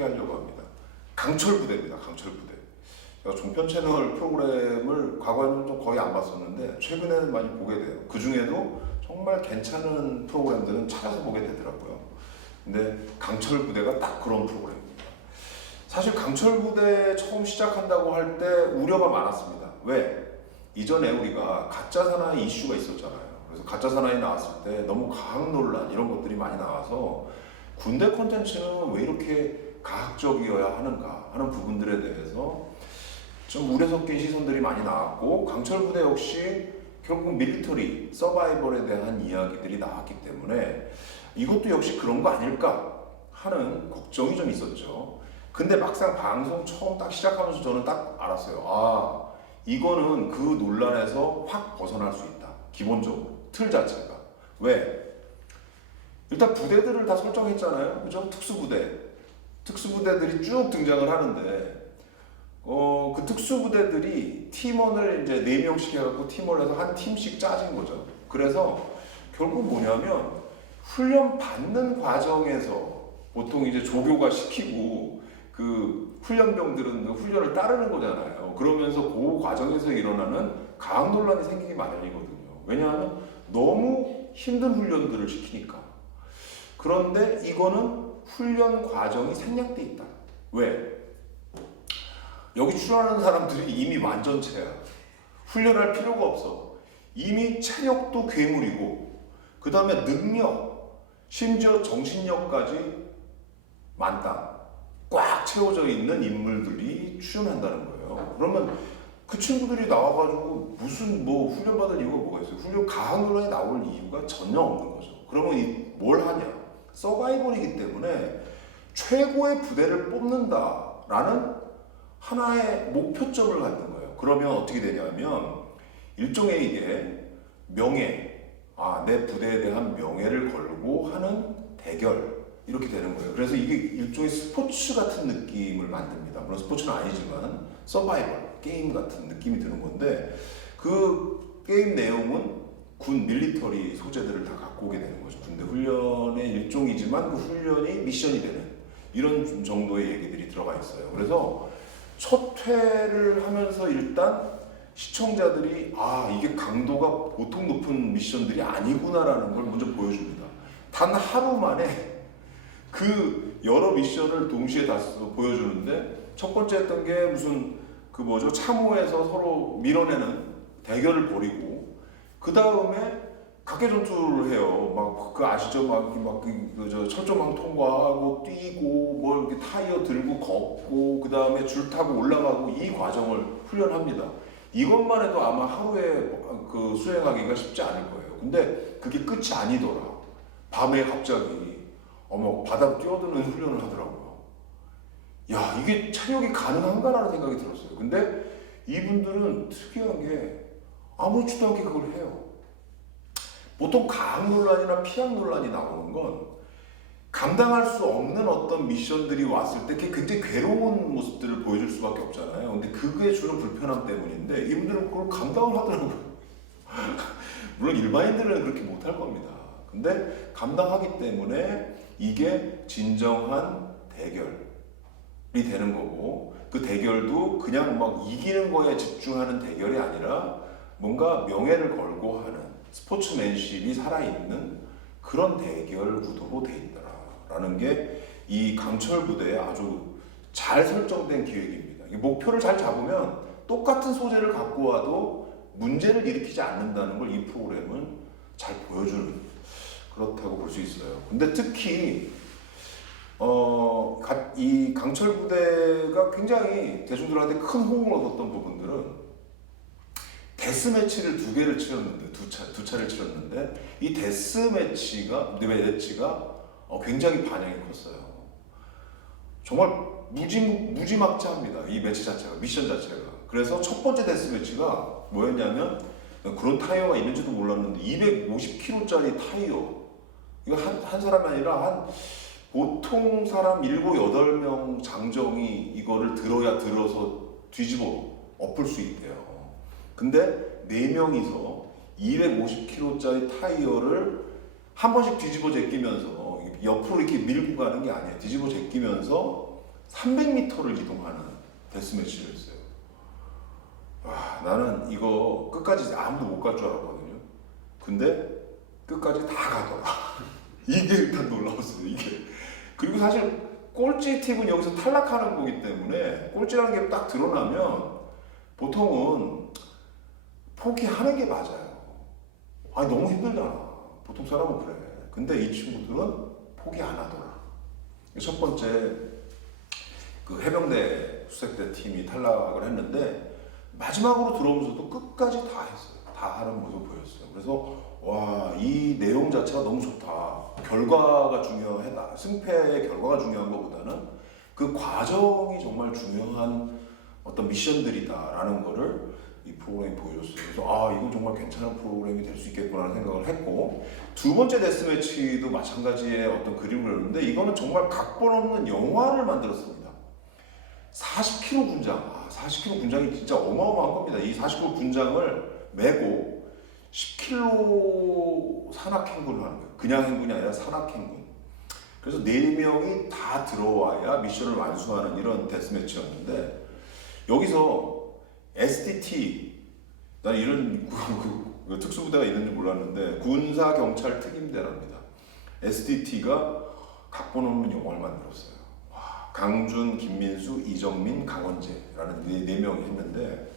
소개하려고 합니다. 강철 부대입니다. 강철 부대. 제가 종편 채널 프로그램을 과거에는 좀 거의 안 봤었는데 최근에는 많이 보게 돼요. 그 중에도 정말 괜찮은 프로그램들은 찾아서 보게 되더라고요. 근데 강철 부대가 딱 그런 프로그램입니다. 사실 강철 부대 처음 시작한다고 할 때 우려가 많았습니다. 왜? 이전에 우리가 가짜 사나이 이슈가 있었잖아요. 그래서 가짜 사나이 나왔을 때 너무 과학 논란 이런 것들이 많이 나와서 군대 콘텐츠는 왜 이렇게 과학적이어야 하는가 하는 부분들에 대해서 좀 우려 섞인 시선들이 많이 나왔고, 강철 부대 역시 결국 밀리터리, 서바이벌에 대한 이야기들이 나왔기 때문에 이것도 역시 그런 거 아닐까 하는 걱정이 좀 있었죠. 근데 막상 방송 처음 딱 시작하면서 저는 딱 알았어요. 아, 이거는 그 논란에서 확 벗어날 수 있다. 기본적으로 틀 자체가. 왜? 일단 부대들을 다 설정했잖아요. 그죠? 특수부대들이 쭉 등장을 하는데 그 특수부대들이 팀원을 이제 4명씩 해갖고 팀원을 해서 한 팀씩 짜진 거죠. 그래서 결국 뭐냐면 훈련 받는 과정에서 보통 이제 조교가 시키고 그 훈련병들은 그 훈련을 따르는 거잖아요. 그러면서 그 과정에서 일어나는 과학 논란이 생기기 마련이거든요. 왜냐하면 너무 힘든 훈련들을 시키니까. 그런데 이거는 훈련 과정이 생략돼 있다. 왜? 여기 출연하는 사람들이 이미 완전체야. 훈련할 필요가 없어. 이미 체력도 괴물이고, 그 다음에 능력, 심지어 정신력까지 만땅 꽉 채워져 있는 인물들이 출연한다는 거예요. 그러면 그 친구들이 나와가지고 무슨 뭐 훈련받을 이유가 뭐가 있어요? 훈련 과학 논란이 나올 이유가 전혀 없는 거죠. 그러면 뭘 하냐? 서바이벌이기 때문에 최고의 부대를 뽑는다라는 하나의 목표점을 갖는 거예요. 그러면 어떻게 되냐면 일종의 이게 명예, 내 부대에 대한 명예를 걸고 하는 대결 이렇게 되는 거예요. 그래서 이게 일종의 스포츠 같은 느낌을 만듭니다. 물론 스포츠는 아니지만 서바이벌, 게임 같은 느낌이 드는 건데 그 게임 내용은 군 밀리터리 소재들을 다 갖고 오게 되는 거죠. 군대 훈련의 일종이지만 그 훈련이 미션이 되는 이런 정도의 얘기들이 들어가 있어요. 그래서 첫 회를 하면서 일단 시청자들이 이게 강도가 보통 높은 미션들이 아니구나라는 걸 먼저 보여줍니다. 단 하루 만에 그 여러 미션을 동시에 다 보여주는데 첫 번째 했던 게 무슨 참호에서 서로 밀어내는 대결을 벌이고, 그 다음에 각계 전투를 해요. 아시죠? 철조망 통과하고 뛰고 뭐 이렇게 타이어 들고 걷고 그 다음에 줄 타고 올라가고 이 과정을 훈련합니다. 이것만 해도 아마 하루에 수행하기가 쉽지 않을 거예요. 근데 그게 끝이 아니더라. 밤에 갑자기 바다 뛰어드는 훈련을 하더라고요. 야, 이게 체력이 가능한가라는 생각이 들었어요. 근데 이분들은 특이한 게 아무렇지도 않게 그걸 해요. 보통 과학 논란이나 피학 논란이 나오는 건 감당할 수 없는 어떤 미션들이 왔을 때 그게 굉장히 괴로운 모습들을 보여줄 수밖에 없잖아요. 근데 그게 주는 불편함 때문인데 이분들은 그걸 감당을 하더라고요. 물론 일반인들은 그렇게 못할 겁니다. 근데 감당하기 때문에 이게 진정한 대결이 되는 거고, 그 대결도 그냥 이기는 거에 집중하는 대결이 아니라 뭔가 명예를 걸고 하는 스포츠맨십이 살아있는 그런 대결 구도로 돼 있다라는 게 이 강철 부대에 아주 잘 설정된 기획입니다. 목표를 잘 잡으면 똑같은 소재를 갖고 와도 문제를 일으키지 않는다는 걸 이 프로그램은 잘 보여주는, 그렇다고 볼 수 있어요. 근데 특히 이 강철 부대가 굉장히 대중들한테 큰 호응을 얻었던 부분들은 데스매치를 2개를 치렀는데, 두 차를 치렀는데 이 데스매치가 굉장히 반향이 컸어요. 정말 무지막지합니다. 이 매치 자체가, 미션 자체가. 그래서 첫 번째 데스매치가 뭐였냐면, 그런 타이어가 있는지도 몰랐는데 250kg짜리 타이어, 이거 한 사람이 아니라 보통 사람 7, 8명 장정이 이거를 들어서 뒤집어 엎을 수 있대요. 근데 4명이서 250kg짜리 타이어를 한 번씩 뒤집어 제끼면서 옆으로 이렇게 밀고 가는 게 아니에요. 뒤집어 제끼면서 300m를 이동하는 데스매치를 했어요. 와, 나는 이거 끝까지 아무도 못 갈 줄 알았거든요. 근데 끝까지 다 가더라. 이게 일단 놀라웠어요. 이게. 그리고 사실 꼴찌 팀은 여기서 탈락하는 거기 때문에 꼴찌라는 게 딱 드러나면 보통은 포기하는 게 맞아요. 아니 너무 힘들잖아. 보통 사람은 그래. 근데 이 친구들은 포기 안 하더라. 첫 번째 그 해병대 수색대 팀이 탈락을 했는데 마지막으로 들어오면서도 끝까지 다 했어요. 다 하는 모습 보였어요. 그래서 와, 이 내용 자체가 너무 좋다. 결과가 중요하다. 승패의 결과가 중요한 것보다는 그 과정이 정말 중요한 어떤 미션들이다라는 거를 이 프로그램이 보여줬어요. 그래서 아, 이건 정말 괜찮은 프로그램이 될 수 있겠구나라는 생각을 했고, 두 번째 데스매치도 마찬가지의 어떤 그림을 그렸는데 이거는 정말 각본 없는 영화를 만들었습니다. 40km 군장, 40km 군장이 진짜 어마어마한 겁니다. 이 40km 군장을 메고 10km 산악행군을 하는 거예요. 그냥 행군이 아니라 산악행군. 그래서 4명이 다 들어와야 미션을 완수하는 이런 데스매치였는데, 여기서 SDT, 난 이런 특수부대가 있는지 몰랐는데 군사경찰특임대랍니다. SDT가 각본 없는 영화를 만들었어요. 와, 강준, 김민수, 이정민, 강원재라는 네 명이 했는데,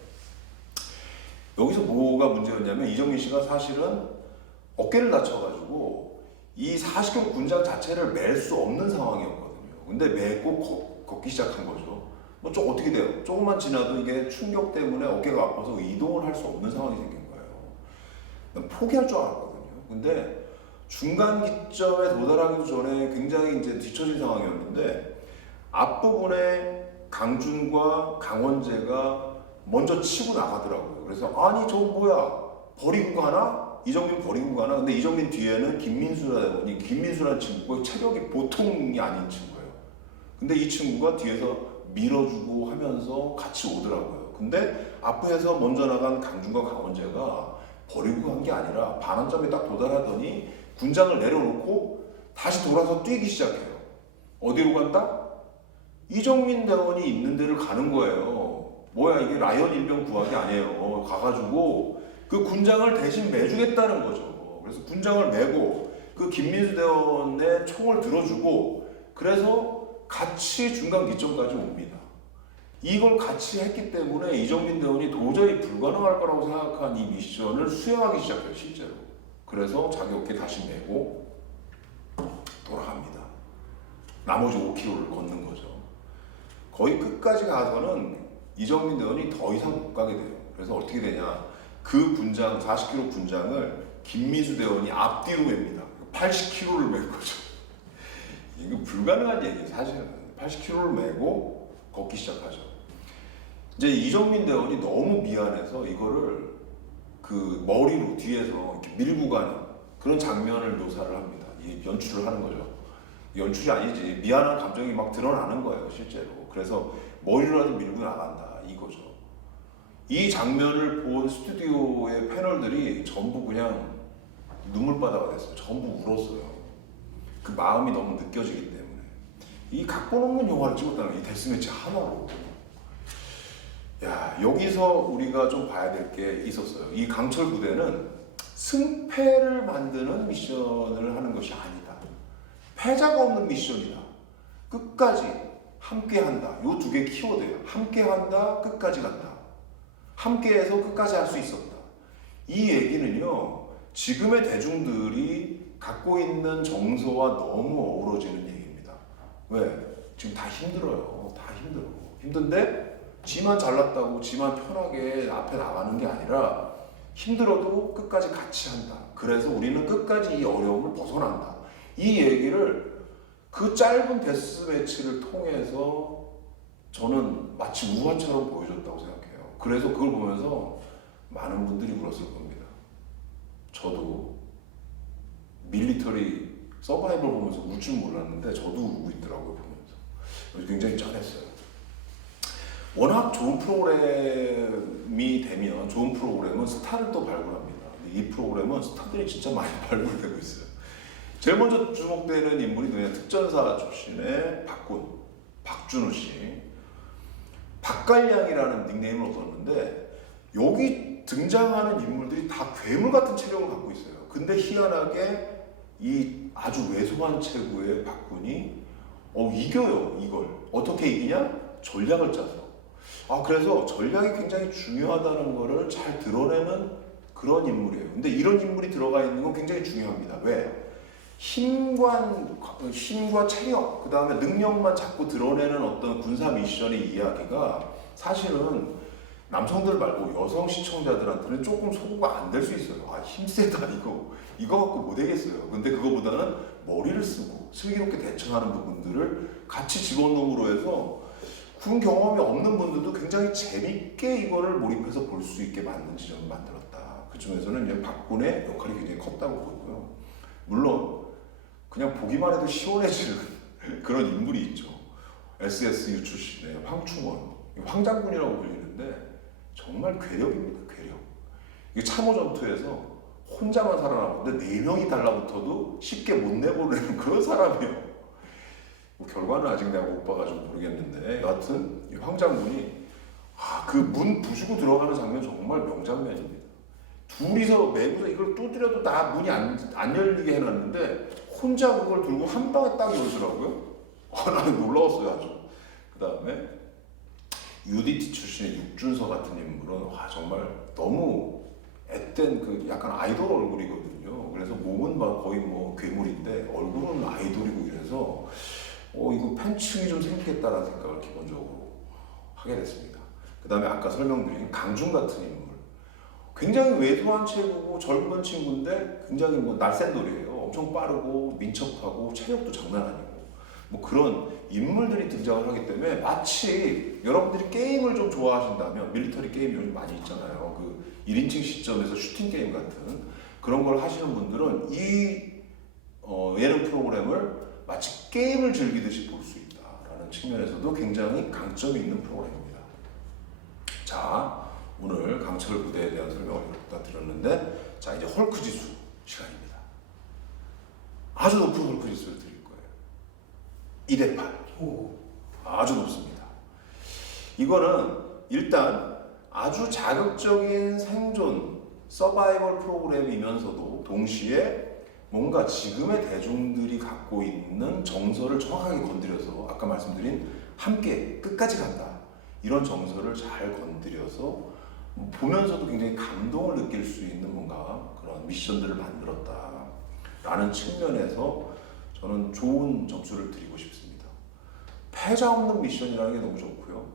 여기서 뭐가 문제였냐면 이정민 씨가 사실은 어깨를 다쳐가지고 이 40km 군장 자체를 멜 수 없는 상황이었거든요. 근데 메고 걷기 시작한 거죠. 뭐 좀 어떻게 돼요? 조금만 지나도 이게 충격 때문에 어깨가 아파서 이동을 할 수 없는 상황이 생긴 거예요. 난 포기할 줄 알았거든요. 근데 중간 기점에 도달하기도 전에 굉장히 이제 뒤처진 상황이었는데, 앞부분에 강준과 강원재가 먼저 치고 나가더라고요. 그래서 아니 저 뭐야, 버리고 가나? 이정민 버리고 가나? 근데 이정민 뒤에는 김민수라는 친구가 체력이 보통이 아닌 친구예요. 근데 이 친구가 뒤에서 밀어주고 하면서 같이 오더라고요. 근데 앞에서 먼저 나간 강준과 강원재가 버리고 간 게 아니라 반환점에 딱 도달하더니 군장을 내려놓고 다시 돌아서 뛰기 시작해요. 어디로 간다? 이정민 대원이 있는 데를 가는 거예요. 뭐야, 이게 라이언 일병 구하기 아니에요. 가가지고 그 군장을 대신 매주겠다는 거죠. 그래서 군장을 매고 그 김민수 대원의 총을 들어주고, 그래서 같이 중간 기점까지 옵니다. 이걸 같이 했기 때문에 이정민 대원이 도저히 불가능할 거라고 생각한 이 미션을 수행하기 시작해요, 실제로. 그래서 자기 어깨 다시 메고 돌아갑니다. 나머지 5km를 걷는 거죠. 거의 끝까지 가서는 이정민 대원이 더 이상 못 가게 돼요. 그래서 어떻게 되냐, 그 군장, 40km 군장을 김민수 대원이 앞뒤로 맵니다. 80km를 맨 거죠. 이거 불가능한 얘기예요, 사실은. 80km를 메고 걷기 시작하죠. 이제 이정민 대원이 너무 미안해서 이거를 그 머리로 뒤에서 이렇게 밀고 가는 그런 장면을 묘사를 합니다. 이 연출을 하는 거죠. 연출이 아니지, 미안한 감정이 막 드러나는 거예요, 실제로. 그래서 머리로라도 밀고 나간다, 이거죠. 이 장면을 본 스튜디오의 패널들이 전부 그냥 눈물바다가 됐어요. 전부 울었어요. 그 마음이 너무 느껴지기 때문에. 이 각본 없는 영화를 찍었다는, 이 데스매치 하나로. 야, 여기서 우리가 좀 봐야 될 게 있었어요. 이 강철 부대는 승패를 만드는 미션을 하는 것이 아니다. 패자가 없는 미션이다. 끝까지 함께한다. 요 두 개 키워드예요. 함께한다, 끝까지 간다. 함께해서 끝까지 할 수 있었다. 이 얘기는요, 지금의 대중들이 갖고 있는 정서와 너무 어우러지는 얘기입니다. 왜? 지금 다 힘들어요. 다 힘들어. 힘든데 지만 잘났다고 지만 편하게 앞에 나가는 게 아니라 힘들어도 끝까지 같이 한다. 그래서 우리는 끝까지 이 어려움을 벗어난다. 이 얘기를 그 짧은 데스매치를 통해서 저는 마치 우화처럼 보여줬다고 생각해요. 그래서 그걸 보면서 많은 분들이 울었을 겁니다. 저도 밀리터리 서바이벌 보면서 울 줄 몰랐는데 저도 울고 있더라고요, 보면서. 굉장히 짠했어요. 워낙 좋은 프로그램이 되면 좋은 프로그램은 스타를 또 발굴합니다. 이 프로그램은 스타들이 진짜 많이 발굴되고 있어요. 제일 먼저 주목되는 인물이 누구냐, 특전사 출신의 박준. 박준호 씨. 박갈량이라는 닉네임을 얻었는데 여기 등장하는 인물들이 다 괴물 같은 체력을 갖고 있어요. 근데 희한하게 이 아주 왜소한 체구의 박군이 이겨요. 이걸 어떻게 이기냐? 전략을 짜서. 그래서 전략이 굉장히 중요하다는 거를 잘 드러내는 그런 인물이에요. 근데 이런 인물이 들어가 있는 건 굉장히 중요합니다. 왜? 힘과 체력, 그 다음에 능력만 자꾸 드러내는 어떤 군사 미션의 이야기가 사실은 남성들 말고 여성 시청자들한테는 조금 소구가 안 될 수 있어요. 힘세다 이거 갖고 못 되겠어요. 근데 그거보다는 머리를 쓰고 슬기롭게 대처하는 부분들을 같이 집어넣음으로 해서 군 경험이 없는 분들도 굉장히 재밌게 이거를 몰입해서 볼 수 있게 만든 지점을 만들었다. 그 점에서는 이제 박군의 역할이 굉장히 컸다고 보고요. 물론 그냥 보기만 해도 시원해지는 그런 인물이 있죠. SSU 출신의 황충원, 황장군이라고 불리는데 정말 괴력입니다. 괴력. 이게 참호 전투에서 혼자만 살아남았는데 4명이 달라붙어도 쉽게 못 내보내는 그런 사람이에요. 결과는 아직 내가 못 봐가지고 모르겠는데 여하튼 이 황장군이 그 문 부수고 들어가는 장면 정말 명장면입니다. 둘이서 매부서 이걸 두드려도 다 문이 안 열리게 해놨는데 혼자 그걸 들고 한 방에 딱 열더라고요. 나는 놀라웠어요 아주. 그 다음에 UDT 출신의 육준서 같은 인물은 정말 너무 앳된 그 약간 아이돌 얼굴이거든요. 그래서 몸은 막 거의 뭐 괴물인데 얼굴은 아이돌이고 이래서 이거 팬층이 좀 생기겠다라는 생각을 기본적으로 하게 됐습니다. 그 다음에 아까 설명드린 강준 같은 인물. 굉장히 왜소한 체구고 젊은 친구인데 굉장히 날쌘돌이에요. 엄청 빠르고 민첩하고 체력도 장난 아니고 그런 인물들이 등장을 하기 때문에 마치 여러분들이 게임을 좀 좋아하신다면 밀리터리 게임 요즘 많이 있잖아요. 그 1인칭 시점에서 슈팅 게임 같은 그런 걸 하시는 분들은 이 예능 프로그램을 마치 게임을 즐기듯이 볼 수 있다라는 측면에서도 굉장히 강점이 있는 프로그램입니다. 자, 오늘 강철 부대에 대한 설명을 이렇게 드렸는데 자 이제 헐크 지수 시간입니다. 아주 높은 헐크 지수를 드릴 거예요. 2대8. 아주 높습니다. 이거는 일단 아주 자극적인 생존 서바이벌 프로그램이면서도 동시에 뭔가 지금의 대중들이 갖고 있는 정서를 정확하게 건드려서 아까 말씀드린 함께 끝까지 간다 이런 정서를 잘 건드려서 보면서도 굉장히 감동을 느낄 수 있는 뭔가 그런 미션들을 만들었다라는 측면에서 저는 좋은 점수를 드리고 싶습니다. 패자 없는 미션이라는 게 너무 좋고요.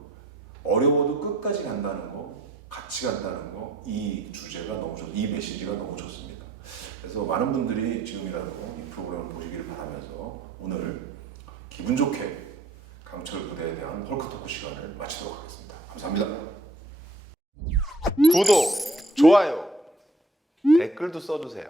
어려워도 끝까지 간다는 거, 같이 간다는 거, 이 주제가 너무 이 메시지가 너무 좋습니다. 그래서 많은 분들이 지금이라도 이 프로그램을 보시기를 바라면서 오늘 기분 좋게 강철 부대에 대한 헐크 토크 시간을 마치도록 하겠습니다. 감사합니다. 구독, 좋아요, 댓글도 써주세요.